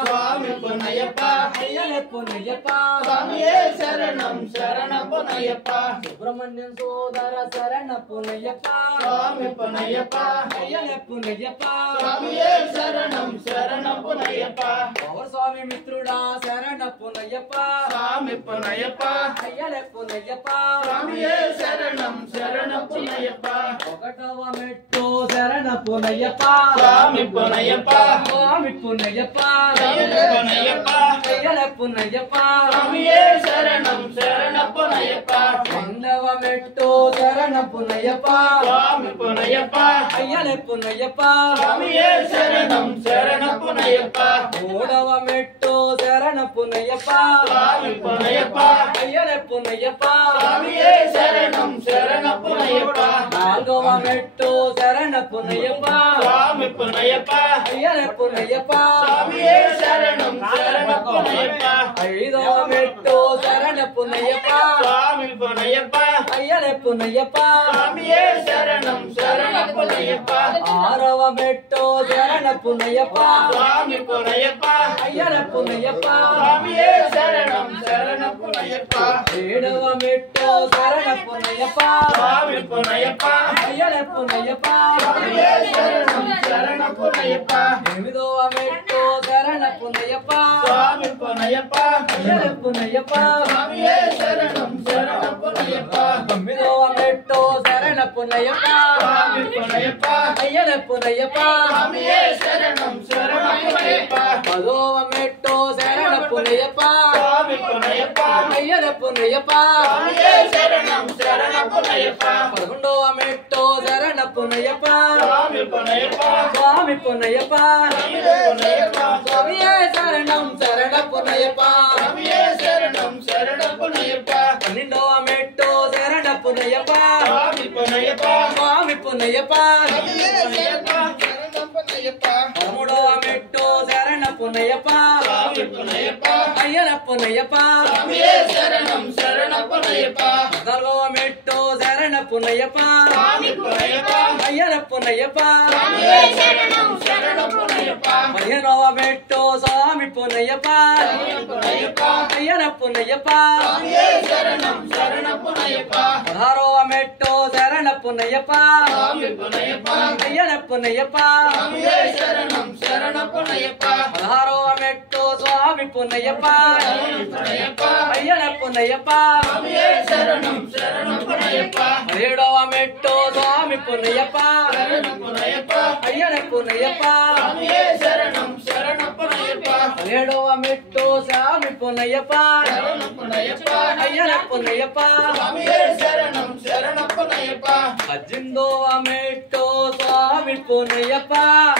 சுவாமி பொன்னையப்பா ஐயனே பொன்னையப்பா சுவாமியே சரணம் சரணம் பொன்னையப்பா சுப்பிரமணியன் சோதர சரண பொன்னையப்பா சுவாமி பொன்னையப்பா ஐயனே பொன்னையப்பா சுவாமியே சரணம் சரணம் பொன்னையப்பா పవర్ స్వామి మిత్రుడా శరణ పునయ్యప్ప சுவாமி பொன்னையப்பா అయ్యలే పునయ్యప్ప சுவாமியே சரணம் சரணம் பொன்னையப்பா ఒకటవ మెట్టు శరణ పునయ్యప్ప சுவாமி பொன்னையப்பா స్వామి పునయ్యప్ప ஐயனே பொன்னையப்பா అయ్యలే పునయ్యప్ప சுவாமியே சரணம் சரணம் பொன்னையப்பா రెండవ మెట్టు శరణ పునయ్యప్ప சுவாமி பொன்னையப்பா అయ్యలే పునయ్యప్ప சுவாமியே சரணம் சரணம் பொன்னையப்பா మూడవ మెట్టు శరణ పునయ్యప్ప சுவாமி பொன்னையப்பா అయ్యలే పునయ్యప్ప சுவாமியே சரணம் சரணம் பொன்னையப்பா నాలుగవ మెట్టు శరణ పునయ్యప్ప சுவாமி பொன்னையப்பா అయ్యలే పునయ్యప్ప சுவாமியே சரணம் சரணம் பொன்னையப்பா ఐదవ మెట్టు శరణ పునయ్యప్ప சுவாமி பொன்னையப்பா అయ్యలే పునయ్యప్ప சுவாமியே சரணம் சரணம் பொன்னையப்பா ఆరవ మెట్టు శరణ పునయ్యప్ప சுவாமி பொன்னையப்பா అయ్యలే పునయ్యప్ప சுவாமியே சரணம் சரணம் பொன்னையப்பா ఏడవ మెట్టు శరణ పునయ్యప్ప சுவாமி பொன்னையப்பா అయ్యలే పునయ్యప్ప சுவாமியே சரணம் சரணம் பொன்னையப்பா ఎనిమిదవ మెట్టు శరణ పునయ్యప్ప சுவாமி பொன்னையப்பா అయ్యలే పునయ్యప్ప சுவாமியே சரணம் சரணம் பொன்னையப்பா తొమ్మిదవ మెట్టు శరణ పునయ్యప్ప சுவாமி பொன்னையப்பா అయ్యలే పునయ్యప్ప சுவாமியே சரணம் சரணம் பொன்னையப்பா పదవ మెట్టు శరణ పునయ్యప్ప சுவாமி பொன்னையப்பா అయ్యలే పునయ్యప్ప சுவாமியே சரணம் சரணம் பொன்னையப்பா పదకొండవ మెట్టు శరణ పునయ్యప్ప சுவாமி பொன்னையப்பா స్వామి పునయ్యప్ప சுவாமியே பொன்னையப்பா స్వామియే శరణం శరణ పునయ్యప్ప சுவாமியே சரணம் சரணம் பொன்னையப்பா పన్నెండవ మెట్టు శరణ పునయ్యప్ప சுவாமி பொன்னையப்பா స్వామి పునయ్యప్ప சுவாமியே பொன்னையப்பா சரணம் பொன்னையப்பா పదమూడవ మెట్టు శరణ పునయ్యప్ప சுவாமி பொன்னையப்பா అయ్యల పునయ్యప్ప சுவாமியே சரணம் சரணம் பொன்னையப்பா పద్నాలుగవ మెట్టు శరణ పునయ్యప్ప சுவாமி பொன்னையப்பா అయ్యల పునయ్యప్ప சுவாமியே சரணம் சரணம் பொன்னையப்பா పదిహేనవ మెట్టు స్వామి పునయ్యప్ప சுவாமி பொன்னையப்பா అయ్యల పునయ్యప్ప சுவாமியே சரணம் சரணம் பொன்னையப்பா పదహారవ మెట్టు శరణ పునయ్యప్ప சுவாமி பொன்னையப்பா అయ్యల పునయ్యప్ప சுவாமியே சரணம் சரணம் பொன்னையப்பா పదహారవ మెట్టు స్వామి పునయ్యప్ప சுவாமி பொன்னையப்பா అయ్యల పునయ్యప్ప சுவாமியே சரணம் சரணம் பொன்னையப்பா పదిహేడవ మెట్టు స్వామి పునయ్యప్ప சரணம் பொன்னையப்பா అయ్యల పునయ్యప్ప சுவாமியே சரணம் சரணம் பொன்னையப்பா పదిహేడవ మెట్టు స్వామి పునయ్యప్ప சரணம் பொன்னையப்பா అయ్యల పునయ్యప్ప சுவாமியே சரணம் சரணம் பொன்னையப்பா 18వ మెట్టు స్వామి పునయ్యప్ప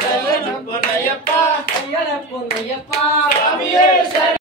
சரணம் பொன்னையப்பா అయ్యల పునయ్యప్ప சுவாமியே சரணம்